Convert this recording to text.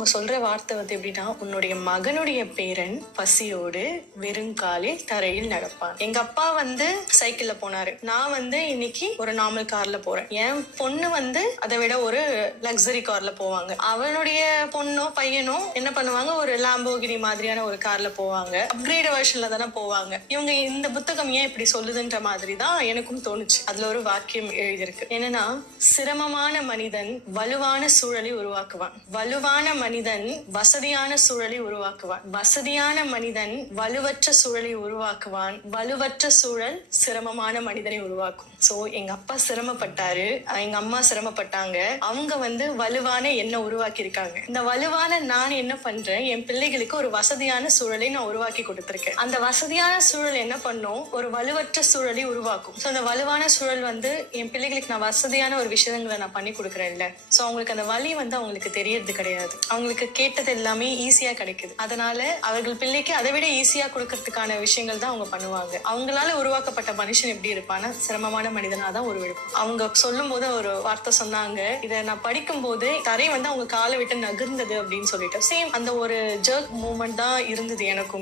அவங்க சொல்ற வார்த்தை வந்து எப்படின்னா, உன்னுடைய மகனுடைய பேரன் பசியோடு வெறுங்காலில் தரையில் நடப்பான். எங்க அப்பா வந்து சைக்கிள்ல போனாரு, நான் வந்து இன்னைக்கு ஒரு நார்மல் கார்ல போறேன். என் பொண்ணு வந்து அதை விட ஒரு லக்ஸரி கார்ல போவாங்க. அவனுடைய பொண்ணோ பையனோ என்ன பண்ணுவாங்க, ஒரு லாம்போகினி மாதிரியான ஒரு கார்ல போவாங்க. அப்கிரேட் வெர்ஷன்ல தானே போவாங்க. இவங்க இந்த புத்தகம் ஏன் இப்படி சொல்லுதுன்ற மாதிரி தான் எனக்கும் தோணுச்சு. அதுல ஒரு வாக்கியம் எழுதியிருக்கு. என்னன்னா, சிரமமான மனிதன் வலுவான சூழலை உருவாக்குவான், வலுவான மனிதன் வசதியான சூழலை உருவாக்குவான், வசதியான மனிதன் வலுவற்ற சூழலை உருவாக்குவான், வலுவற்ற சூழல் சிரமமான மனிதனை உருவாக்கும். சோ எங்க அப்பா சிரமப்பட்டாரு, எங்க அம்மா சிரமப்பட்டாங்க. அவங்க வந்து வலுவான என்ன உருவாக்கி இருக்காங்க. இந்த வலுவான நான் என்ன பண்றேன், என் பிள்ளைகளுக்கு ஒரு வசதியான சூழலை நான் உருவாக்கி கொடுத்திருக்கேன். அந்த வசதியான சூழல் என்ன பண்ணும், ஒரு வலுவற்ற சூழலை உருவாக்கும். சோ அந்த வலுவான சூழல் வந்து என் பிள்ளைகளுக்கு நான் வசதியான ஒரு விஷயங்களை நான் பண்ணி கொடுக்குறேன்ல. சோ அவங்களுக்கு அந்த வலி வந்து அவங்களுக்கு தெரியறது கிடையாது. அவங்களுக்கு கேட்டது எல்லாமே ஈஸியா கிடைக்குது. அதனால அவர்கள் பிள்ளைக்கு அதை விட ஈஸியா கொடுக்கறதுக்கான விஷயங்கள் தான் அவங்க பண்ணுவாங்க. அவங்களால உருவாக்கப்பட்ட மனுஷன் எப்படி இருப்பான்னா, சிரமமான மனிதனாதான் உருவெடுப்பான். அவங்க சொல்லும் போது ஒரு வார்த்தை சொன்னாங்க, இதை நான் படிக்கும் போது தரை வந்து அவங்க காலை விட்டு நகர்ந்தது அப்படின்னு சொல்லிட்டு, சேம் அந்த ஒரு ஜர்க் மூமெண்ட் தான் இருந்தது எனக்கும்.